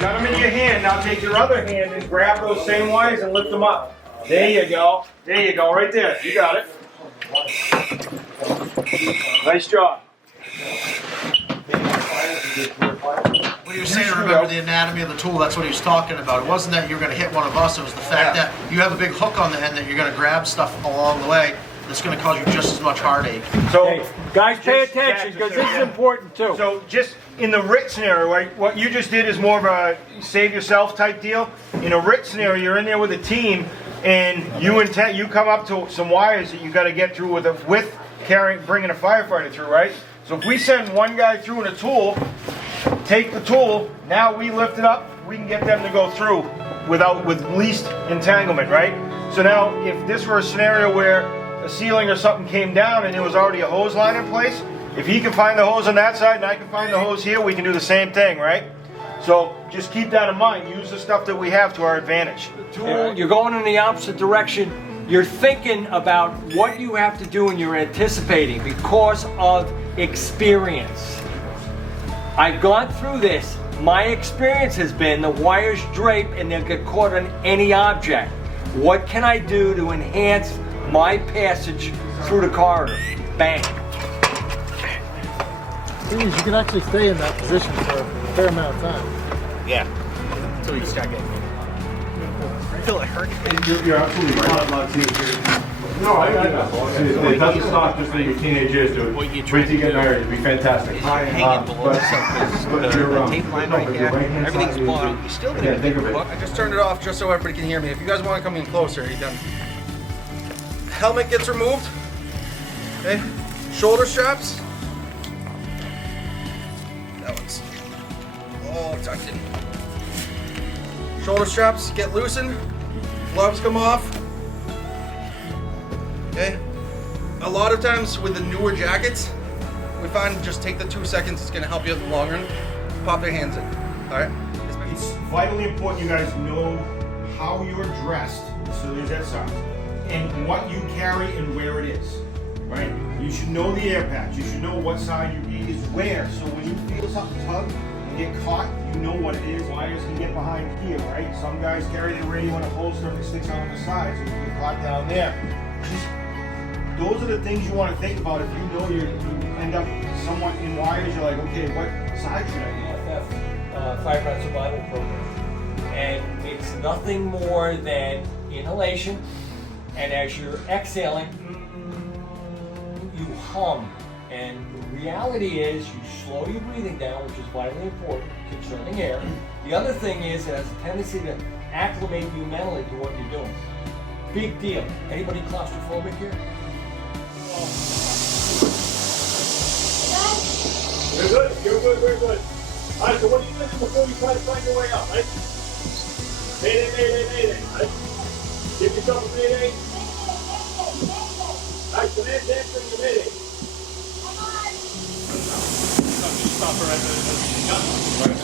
Got them in your hand. Now take your other hand and grab those same wires and lift them up. There you go. There you go. Right there. You got it. Nice job. When he was saying remember the anatomy of the tool, that's what he was talking about. It wasn't that you were going to hit one of us. It was the fact that you have a big hook on the end that you're going to grab stuff along the way that's going to cause you just as much heartache. So, hey, guys, pay attention because this is important too. So just in the RIT scenario, right, what you just did is more of a save yourself type deal. In a RIT scenario, you're in there with a team, and you come up to some wires that you got to get through with bringing a firefighter through, right? So if we send one guy through in a tool, take the tool, now we lift it up, we can get them to go through with least entanglement, right? So now if this were a scenario where a ceiling or something came down and there was already a hose line in place, if he can find the hose on that side and I can find the hose here, we can do the same thing, right? So just keep that in mind. Use the stuff that we have to our advantage. You're going in the opposite direction. You're thinking about what you have to do and you're anticipating because of experience. I've gone through this. My experience has been the wires drape and they'll get caught on any object. What can I do to enhance my passage through the corridor? Bang. The thing is, you can actually stay in that position for a fair amount of time. Yeah. Until you start getting until it hurts. You're absolutely right. No, I know. It doesn't stop just that your teenage years, dude. Wait till you get married, it'd be fantastic. Hanging below the tape line right here. Everything's blown out. You still gonna get a hook. I just turned it off just so everybody can hear me. If you guys want to come in closer, you can. Helmet gets removed. Okay. Shoulder straps. That one's all tucked in. Shoulder straps get loosened. Gloves come off. Okay. A lot of times with the newer jackets, we find just take the 2 seconds. It's going to help you in the long run. Pop their hands in. All right. It's vitally important you guys know how you're dressed, so there's that side, and what you carry and where it is, right? You should know the air patch. You should know what side is where, so when you feel something tug and get caught, you know what it is. Wires can get behind here, right? Some guys carry their radio in a holster and it sticks out on the side, so you get caught down there. Those are the things you want to think about. If you know you end up somewhat in wires, you're like, okay, what side should I be? Firefighter Survival Program. And it's nothing more than inhalation, and as you're exhaling, you hum. And the reality is you slow your breathing down, which is vitally important, concerning air. The other thing is it has a tendency to acclimate you mentally to what you're doing. Big deal. Anybody claustrophobic here? You're good, you're good, very good. All right, so what are you doing before you try to find your way out, right? Mayday, mayday, mayday, right? Give yourself a mayday. All right, so there's answering your mayday. Stop her as a gun. Right.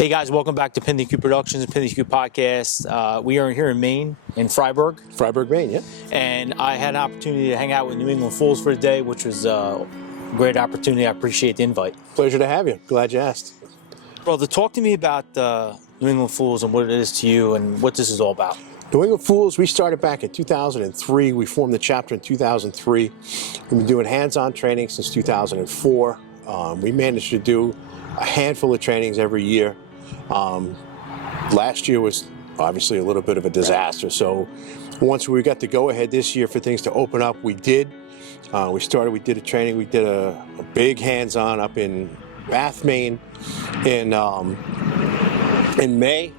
Hey guys, welcome back to PintheQ Productions and PintheQ Podcast. We are here in Maine, in Freiburg, Maine, yeah. and I had an opportunity to hang out with New England Fools for a day, which was a great opportunity. I appreciate the invite. Pleasure to have you. Glad you asked. Brother, talk to me about New England Fools and what it is to you and what this is all about. New England Fools, we started back in 2003. We formed the chapter in 2003. We've been doing hands-on training since 2004. We managed to do a handful of trainings every year. Last year was obviously a little bit of a disaster. So once we got the go-ahead this year for things to open up, we did. We did a training. We did a big hands-on up in Bath, Maine in May.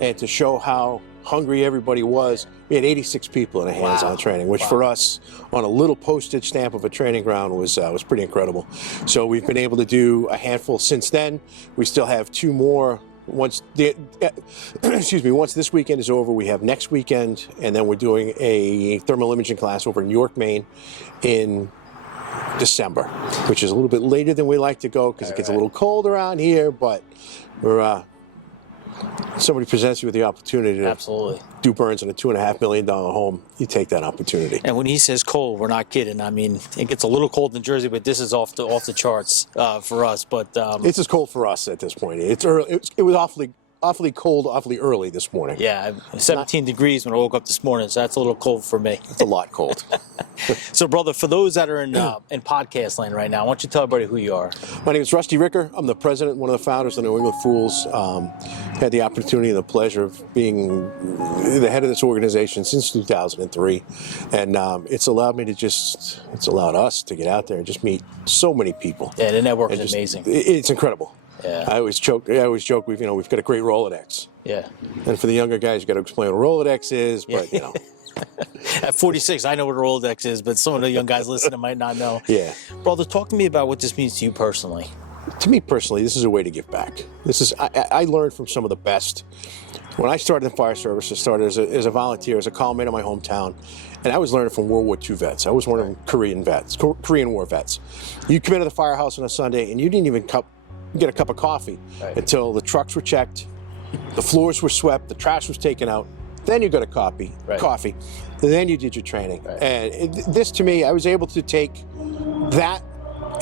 And to show how hungry everybody was, we had 86 people in a hands-on training, which for us, on a little postage stamp of a training ground, was pretty incredible. So we've been able to do a handful since then. We still have two more. Once this weekend is over, we have next weekend, and then we're doing a thermal imaging class over in York, Maine, in December, which is a little bit later than we like to go because it gets a little cold around here. But we're somebody presents you with the opportunity to do burns in a $2.5 million home, you take that opportunity. And when he says cold, we're not kidding. I mean, it gets a little cold in Jersey, but this is off the charts for us. But it's as cold for us at this point. It's early. It was awfully cold, awfully early this morning. Yeah, 17 degrees when I woke up this morning, so that's a little cold for me. It's a lot cold. So, brother, for those that are in podcast land right now, why don't you tell everybody who you are? My name is Rusty Ricker. I'm the president, one of the founders of the New England Fools. Had the opportunity and the pleasure of being the head of this organization since 2003. And it's allowed us to get out there and just meet so many people. Yeah, the network is amazing. It's incredible. Yeah. I always joke we've got a great Rolodex. Yeah. And for the younger guys, you got to explain what a Rolodex is, but At 46, I know what a Rolodex is, but some of the young guys listening might not know. Yeah. Brother, talk to me about what this means to you personally. To me personally, this is a way to give back. I learned from some of the best. When I started in fire service, I started as a volunteer, as a call man in my hometown, and I was learning from World War II vets. I was one of them Korean War vets. You come into the firehouse on a Sunday, and you didn't even get a cup of coffee until the trucks were checked, the floors were swept, the trash was taken out. Then you got a coffee, and then you did your training. And this, to me, I was able to take that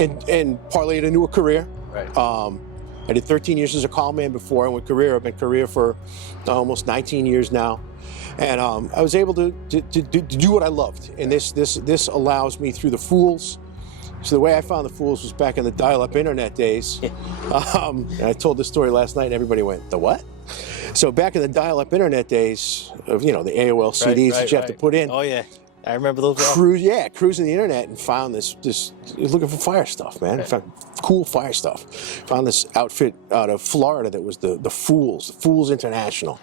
and parlay it into a career. I did 13 years as a call man before I went career. I've been career for almost 19 years now. And I was able to do what I loved. And this allows me through the Fools. So the way I found the Fools was back in the dial-up internet days. And I told this story last night and everybody went, the what? So back in the dial-up internet days of, the AOL CDs that you have to put in. Oh, yeah. I remember those. Cruising the internet and found this looking for fire stuff, man. Found cool fire stuff. Found this outfit out of Florida that was the Fools International.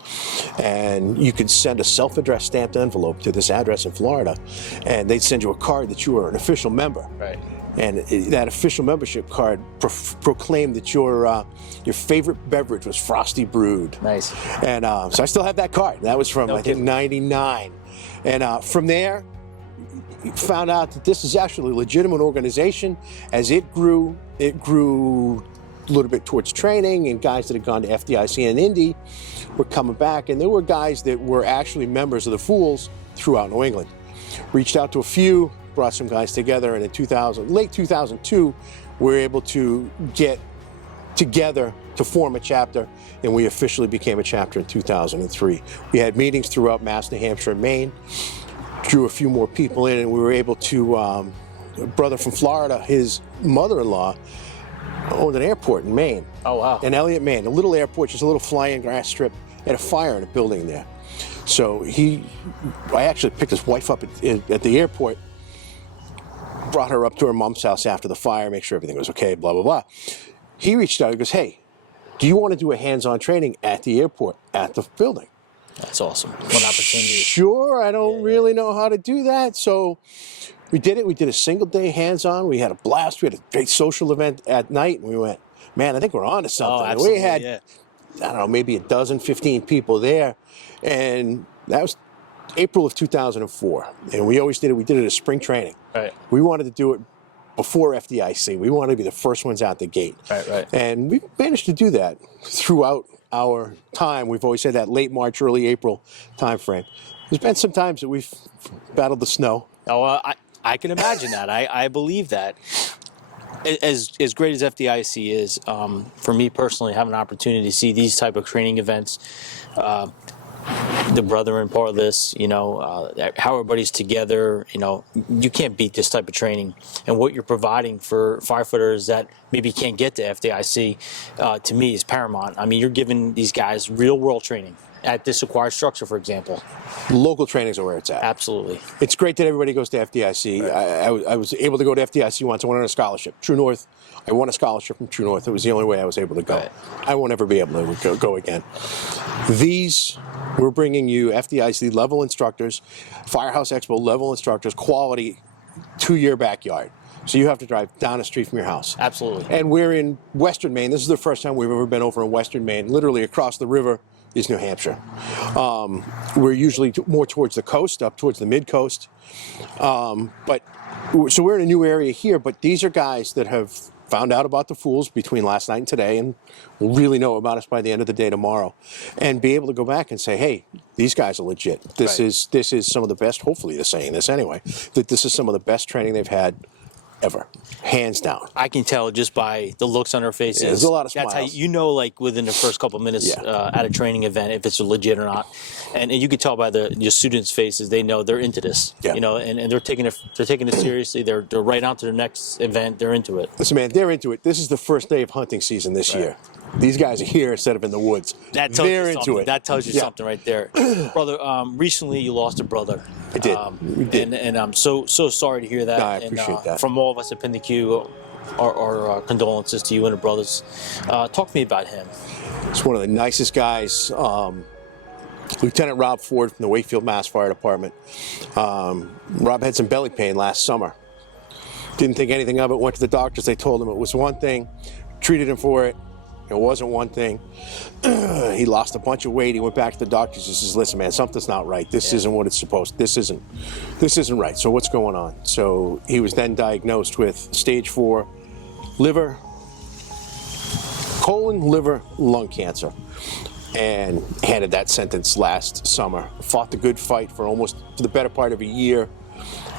And you could send a self-addressed stamped envelope to this address in Florida, and they'd send you a card that you were an official member. Right. And that official membership card proclaimed that your favorite beverage was Frosty Brewed. Nice. And so I still have that card. That was from, I think, 99. And from there, found out that this is actually a legitimate organization. As it grew a little bit towards training, and guys that had gone to FDIC and Indy were coming back. And there were guys that were actually members of the Fools throughout New England. Reached out to a few, brought some guys together, and in late 2002, we were able to get together to form a chapter, and we officially became a chapter in 2003. We had meetings throughout Mass, New Hampshire, and Maine, drew a few more people in, and we were able to, a brother from Florida, his mother-in-law owned an airport in Maine. Oh, wow. In Elliott, Maine, a little airport, just a little flying grass strip, had a fire in a building there. So I actually picked his wife up at the airport, brought her up to her mom's house after the fire, make sure everything was okay, blah, blah, blah. He reached out, he goes, hey, do you want to do a hands-on training at the airport, at the building? That's awesome. What opportunity. Sure, I don't really know how to do that. So we did it. We did a single day hands-on. We had a blast. We had a great social event at night. And we went, man, I think we're on to something. Oh, absolutely, we had, I don't know, maybe 15 people there. And that was April of 2004. And we always did it. We did it as spring training. Right. We wanted to do it before FDIC. We wanted to be the first ones out the gate. Right. And we've managed to do that throughout our time. We've always had that late March, early April time frame. There's been some times that we've battled the snow. Oh, I can imagine that. I believe that. As great as FDIC is, for me personally, having an opportunity to see these type of training events, the brethren part of this, how everybody's together, you can't beat this type of training. And what you're providing for firefighters that maybe can't get to FDIC, to me, is paramount. I mean, you're giving these guys real world training at this acquired structure, for example. Local trainings are where it's at. Absolutely. It's great that everybody goes to FDIC. Right. I was able to go to FDIC once. I went on a scholarship. True North. I won a scholarship from True North. It was the only way I was able to go. Right. I won't ever be able to go again. We're bringing you FDIC level instructors, Firehouse Expo level instructors, quality to your backyard. So you have to drive down the street from your house. Absolutely. And we're in Western Maine. This is the first time we've ever been over in Western Maine. Literally across the river is New Hampshire. We're usually more towards the coast, up towards the mid-coast. So we're in a new area here, but these are guys that have found out about the fools between last night and today, and will really know about us by the end of the day tomorrow, and be able to go back and say, hey, these guys are legit. This is some of the best, hopefully they're saying this anyway, that this is some of the best training they've had ever, hands down. I can tell just by the looks on their faces. Yeah, there's a lot of smiles. That's how like within the first couple of minutes at a training event if it's legit or not, and you can tell by your students' faces they know they're into this. Yeah. And they're taking it seriously. They're right on to their next event. They're into it. Listen, man, they're into it. This is the first day of hunting season this year. These guys are here instead of in the woods. That tells they're you into something. it. That tells you something right there, brother. Recently you lost a brother. I did. We did. And I'm so sorry to hear that. No, I appreciate that. From all of us at PintheQ, our condolences to you and the brothers. Talk to me about him. He's one of the nicest guys. Lieutenant Rob Ford from the Wakefield, Mass. Fire Department. Rob had some belly pain last summer. Didn't think anything of it. Went to the doctors. They told him it was one thing. Treated him for it. It wasn't one thing. He lost a bunch of weight. He went back to the doctors. He says, "Listen, man, something's not right. This isn't what it's supposed. This isn't right. So what's going on?" So he was then diagnosed with stage 4 colon, liver, lung cancer, and handed that sentence last summer. Fought the good fight for the better part of a year,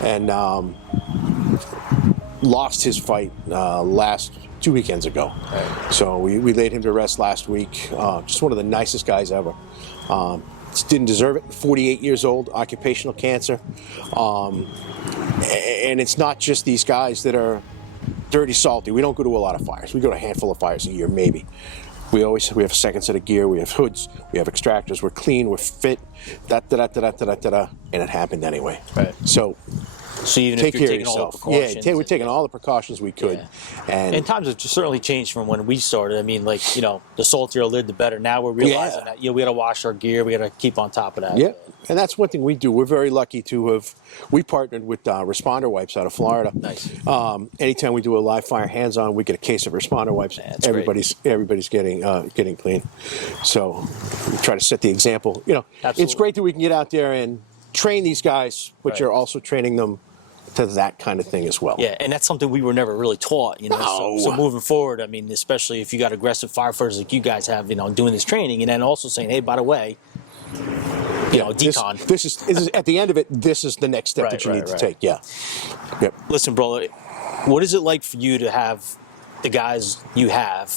and lost his fight last 2 weekends ago. So we laid him to rest last week. Just one of the nicest guys ever. Just didn't deserve it. 48 years old, occupational cancer. And it's not just these guys that are dirty, salty. We don't go to a lot of fires. We go to a handful of fires a year, maybe. We have a second set of gear. We have hoods. We have extractors. We're clean. We're fit. And it happened anyway. Right. So even take if you're care of taking all yourself. the precautions. We're taking all the precautions we could. And times have certainly changed from when we started. I mean, the saltier a lid, the better. Now we're realizing that we got to wash our gear. We got to keep on top of that. Yeah, and that's one thing we do. We're very lucky to we partnered with Responder Wipes out of Florida. Nice. Anytime we do a live fire hands-on, we get a case of Responder Wipes. That's everybody's getting clean. So we try to set the example. Absolutely. It's great that we can get out there and train these guys, but you're also training them to that kind of thing as well. Yeah, and that's something we were never really taught, No. So moving forward, I mean, especially if you got aggressive firefighters like you guys have, doing this training, and then also saying, hey, by the way, decon. This is at the end of it. This is the next step that you need to take. Yeah. Yep. Listen, brother, what is it like for you to have the guys you have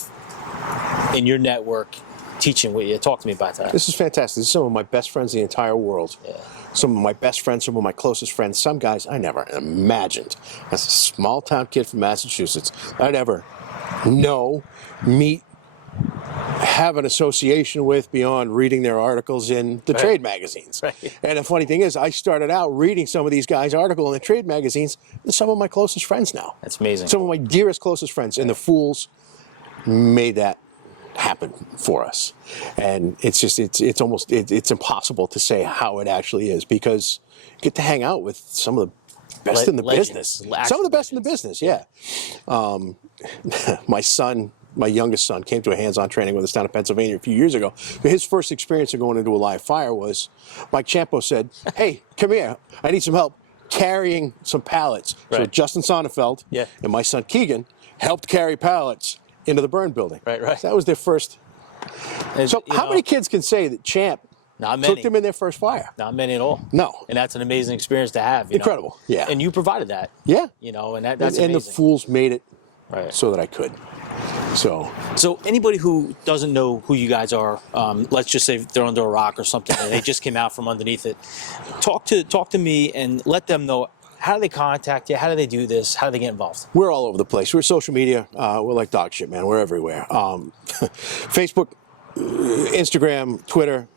in your network teaching with you? Talk to me about that. This is fantastic. This is some of my best friends in the entire world. Yeah. Some of my best friends, some of my closest friends, some guys I never imagined. As a small town kid from Massachusetts, I never meet, have an association with beyond reading their articles in the trade magazines. Right. And the funny thing is, I started out reading some of these guys' articles in the trade magazines, and some of my closest friends now. That's amazing. Some of my dearest, closest friends, and the fools made that happen for us. And it's just it's almost impossible to say how it actually is, because you get to hang out with some of the best in the business. Some of the best in the business, yeah. My youngest son came to a hands-on training with us down in Pennsylvania a few years ago. His first experience of going into a live fire was Mike Champo said, "Hey, come here. I need some help. carrying some pallets. So Right. Justin Sonnenfeld Yeah. and my son Keegan helped carry pallets into the burn building. Right, right. That was their first. And, So you how know, many kids can say that Champ Not many. took them in their first fire? Not many at all. No. And that's an amazing experience to have. You Incredible. know? Yeah. And you provided that. Yeah. You know, and that's and the amazing. Fools made it Right. so that I could. So So anybody who doesn't know who you guys are, let's just say they're under a rock or something, and they just came out from underneath it. Talk to me and let them know, how do they contact you? How do they do this? How do they get involved? we're all over the place. We're social media. We're like dog shit, man. We're everywhere. Facebook, Instagram, Twitter,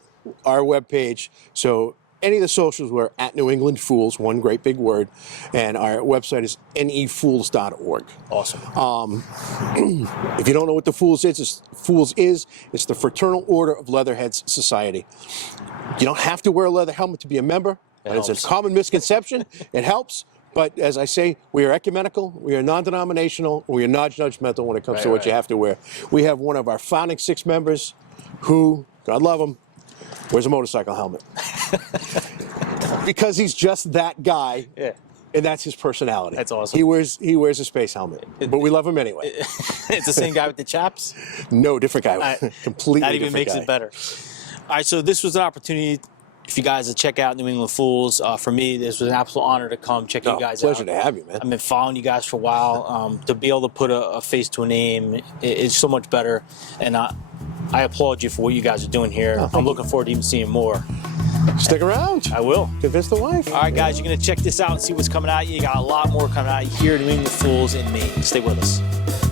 our webpage. So any of the socials, we're at New England Fools, one great big word. And our website is nefools.org. Awesome. If you don't know what the Fools is, it's the Fraternal Order of Leatherheads Society. You don't have to wear a leather helmet to be a member. It It's helps. a common misconception. It helps. But as I say, we are ecumenical, we are non-denominational, we are non-judgmental when it comes to what you have to wear. We have one of our founding 6 members who, God love him, wears a motorcycle helmet. Because he's just that guy. Yeah. And that's his personality. That's awesome. He wears a space helmet, but we love him anyway. It's the same guy with the chaps. No, different guy. Completely That even different makes guy. it better. All right, so this was an opportunity for you guys to check out New England Fools. For me, this was an absolute honor to come check you guys Pleasure out. to have you, man. I've been following you guys for a while. To be able to put a face to a name is so much better, and I applaud you for what you guys are doing here. I'm looking forward to even seeing more. Stick around. I will. Convince the wife. All right, guys, you're going to check this out and see what's coming out. You got a lot more coming out here at New England Fools in Maine. Stay with us.